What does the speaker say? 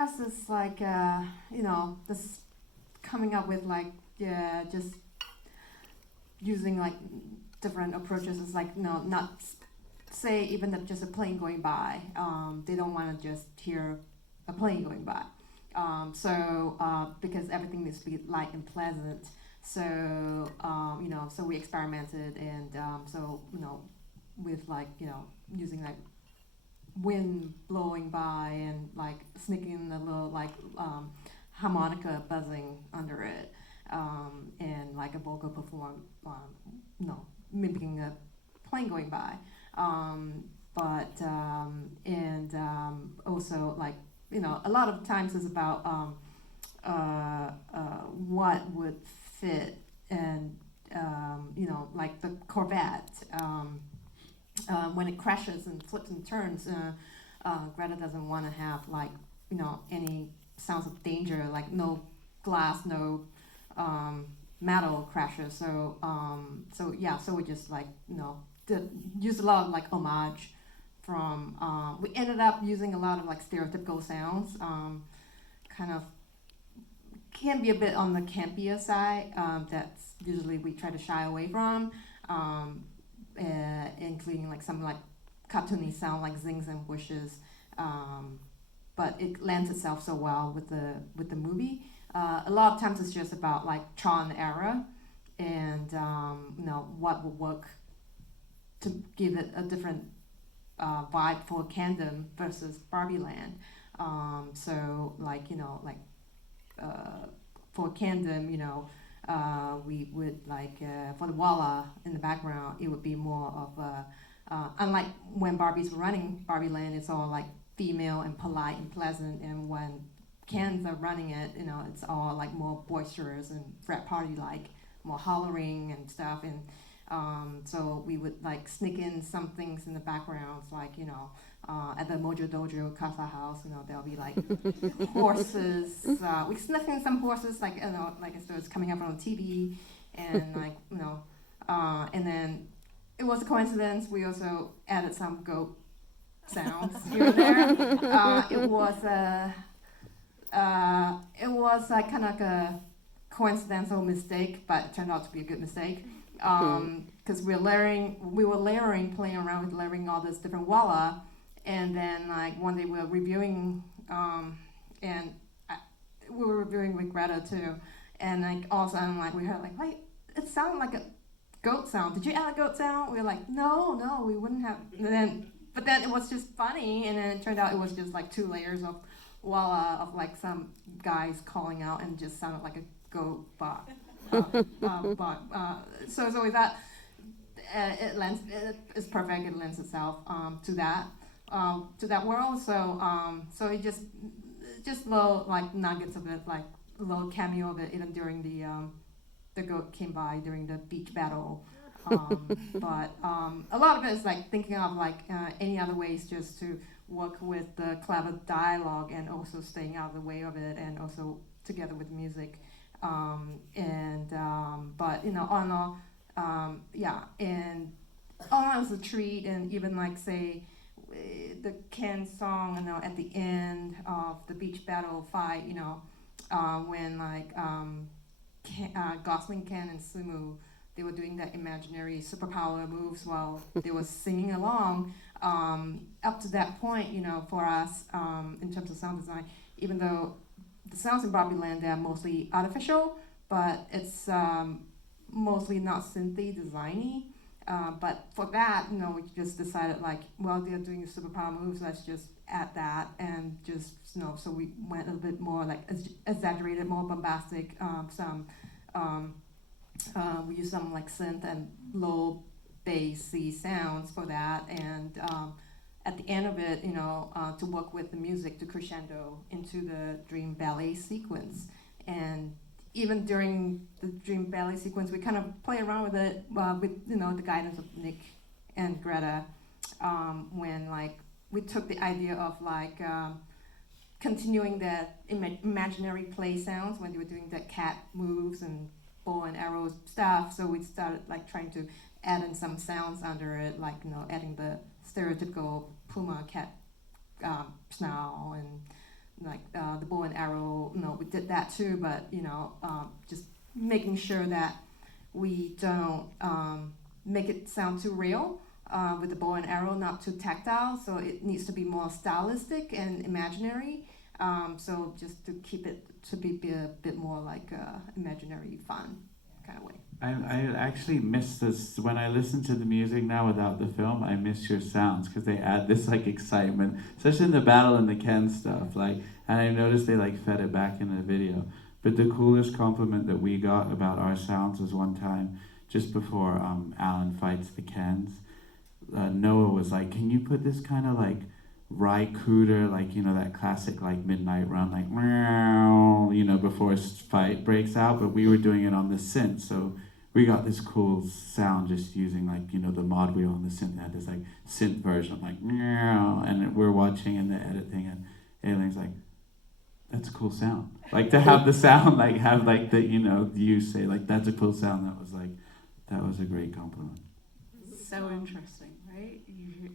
us is like this coming up with like yeah, just using like different approaches. Is like no, not say even if just a plane going by. They don't want to just hear a plane going by. Because everything needs to be light and pleasant. So so we experimented, and with like using like wind blowing by and like sneaking a little like harmonica buzzing under it, and like a vocal perform, no, mimicking a plane going by. But and Also like a lot of times it's about what would fit, and like the Corvette. When it crashes and flips and turns, Greta doesn't want to have like any sounds of danger, like no glass, no um, metal crashes. So we just like use a lot of like homage from. We ended up using a lot of like stereotypical sounds. Kind of can be a bit on the campier side. That's usually we try to shy away from. Um, Including like some like cartoony sound like zings and whooshes, um, but it lends itself so well with the movie. A lot of times it's just about like trial and error, and what will work to give it a different vibe for Kingdom versus Barbie Land. So like for Kingdom, we would like for the Walla in the background, it would be more of a unlike when Barbies were running Barbie Land, it's all like female and polite and pleasant, and when Kens are running it, it's all like more boisterous and frat party like, more hollering and stuff, and so we would like sneak in some things in the backgrounds, like at the Mojo Dojo Casa House, there'll be like horses. We snuck in some horses, like like it was coming up on TV, and like and then it was a coincidence. We also added some goat sounds here and there. It was like kind of like a coincidental mistake, but it turned out to be a good mistake. Because we were layering, playing around with layering all this different walla, and then like one day we were reviewing, and I, we were reviewing with Greta too, and like all of a sudden like we heard like, wait, it sounded like a goat sound. Did you add a goat sound? We were like, no, we wouldn't have. But then it was just funny, and then it turned out it was just like two layers of walla of like some guys calling out, and just sounded like a goat bark. So we thought it is perfect. It lends itself to that world. So it just little like nuggets of it, like a little cameo of it, even during the goat came by during the beach battle. But a lot of it is like thinking of like any other ways just to work with the clever dialogue, and also staying out of the way of it, and also together with music. But all in all, yeah, and all in all, it was a treat. And even like say the Ken song, at the end of the beach battle fight, when like Gosling, Ken, and Sumu, they were doing that imaginary superpower moves while they were singing along. Up to that point, for us, in terms of sound design, even though the sounds in Barbie Land, they're mostly artificial, but it's mostly not synthy designy. But for that, we just decided like, well, they're doing superpower moves, let's just add that, and just so we went a little bit more like exaggerated, more bombastic. We used some like synth and low bassy sounds for that, and at the end of it, to work with the music to crescendo into the dream ballet sequence. And even during the dream ballet sequence, we kind of play around with it with the guidance of Nick and Greta, when like we took the idea of like continuing that imaginary play sounds when they were doing the cat moves and bow and arrows stuff. So we started like trying to add in some sounds under it, like adding the stereotypical puma cat snarl, and like the bow and arrow, we did that too, but just making sure that we don't make it sound too real with the bow and arrow, not too tactile. So it needs to be more stylistic and imaginary. So just to keep it to be a bit more like imaginary, fun kind of way. I actually miss this when I listen to the music now without the film. I miss your sounds because they add this like excitement, especially in the battle and the Ken stuff. Like, and I noticed they like fed it back in the video. But the coolest compliment that we got about our sounds was one time just before Alan fights the Kens. Noah was like, "Can you put this kind of like Rycooter, like that classic like midnight run, like meow, before a fight breaks out?" But we were doing it on the synth, so we got this cool sound just using like the mod wheel on the synth. It had this like synth version of like meow, and we're watching in the edit thing, and Ailing's like, "That's a cool sound." Like to have the sound, like have like the you say like that's a cool sound. That was a great compliment. So interesting, right? You